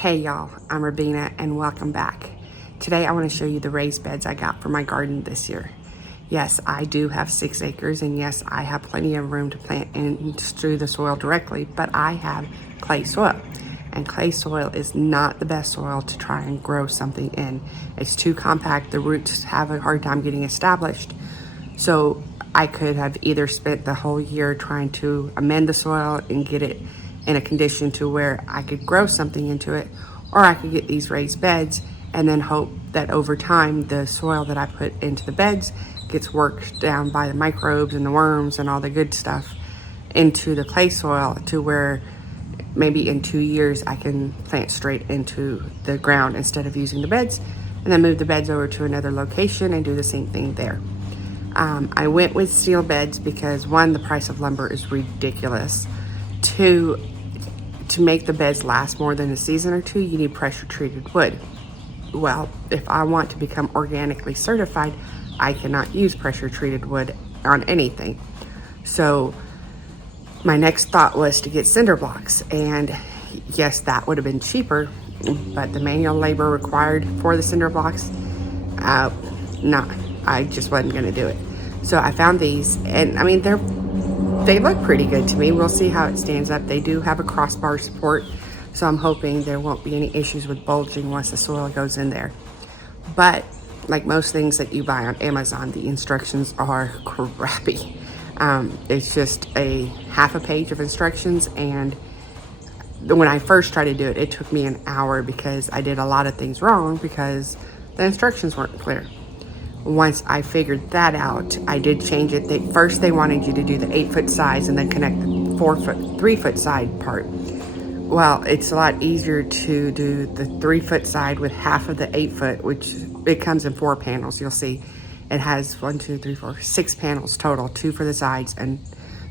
Hey y'all, I'm Rabina and welcome back. Today I want to show you the raised beds I got for my garden this year. Yes, I do have 6 acres and yes, I have plenty of room to plant and strew the soil directly, but I have clay soil. And clay soil is not the best soil to try and grow something in. It's too compact, the roots have a hard time getting established. So I could have either spent the whole year trying to amend the soil and get it in a condition to where I could grow something into it, or I could get these raised beds and then hope that over time the soil that I put into the beds gets worked down by the microbes and the worms and all the good stuff into the clay soil to where maybe in 2 years I can plant straight into the ground instead of using the beds, and then move the beds over to another location and do the same thing there. I went with steel beds because 1, the price of lumber is ridiculous. 2, to make the beds last more than a season or 2, you need pressure treated wood. Well, if I want to become organically certified, I cannot use pressure treated wood on anything. So my next thought was to get cinder blocks, and yes, that would have been cheaper, but the manual labor required for the cinder blocks, no, I just wasn't gonna do it. So I found these, and I mean, they look pretty good to me. We'll see how it stands up. They do have a crossbar support, so I'm hoping there won't be any issues with bulging once the soil goes in there. But like most things that you buy on Amazon, the instructions are crappy. It's just a half a page of instructions, and when I first tried to do it, it took me an hour because I did a lot of things wrong because the instructions weren't clear. Once I figured that out, I did change it. First they wanted you to do the 8-foot sides and then connect the 3-foot side part. Well, it's a lot easier to do the 3-foot side with half of the 8-foot, which it comes in 4 panels. You'll see it has 1, 2, 3, 4, 6 panels total, 2 for the sides and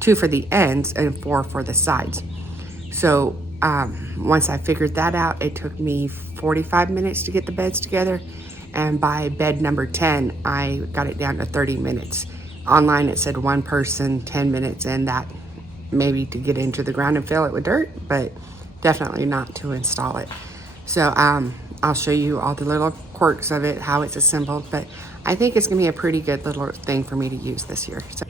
2 for the ends and 4 for the sides. So once I figured that out, it took me 45 minutes to get the beds together. And by bed number 10, I got it down to 30 minutes. Online, it said 1 person, 10 minutes, and that maybe to get into the ground and fill it with dirt, but definitely not to install it. So I'll show you all the little quirks of it, how it's assembled, but I think it's gonna be a pretty good little thing for me to use this year. So.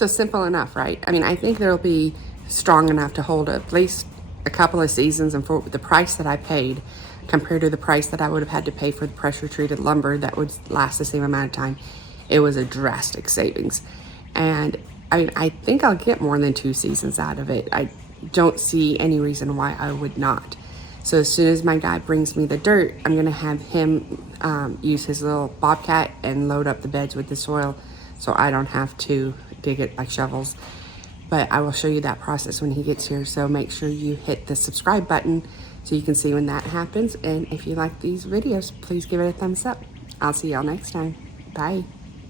So simple enough, right? I mean, I think they'll be strong enough to hold at least a couple of seasons, and for the price that I paid compared to the price that I would have had to pay for the pressure treated lumber that would last the same amount of time, it was a drastic savings. And I mean, I think I'll get more than 2 seasons out of it. I don't see any reason why I would not. So as soon as my guy brings me the dirt, I'm gonna have him use his little bobcat and load up the beds with the soil so I don't have to dig it like shovels. But I will show you that process when he gets here. So make sure you hit the subscribe button so you can see when that happens. And if you like these videos, please give it a thumbs up. I'll see y'all next time. Bye.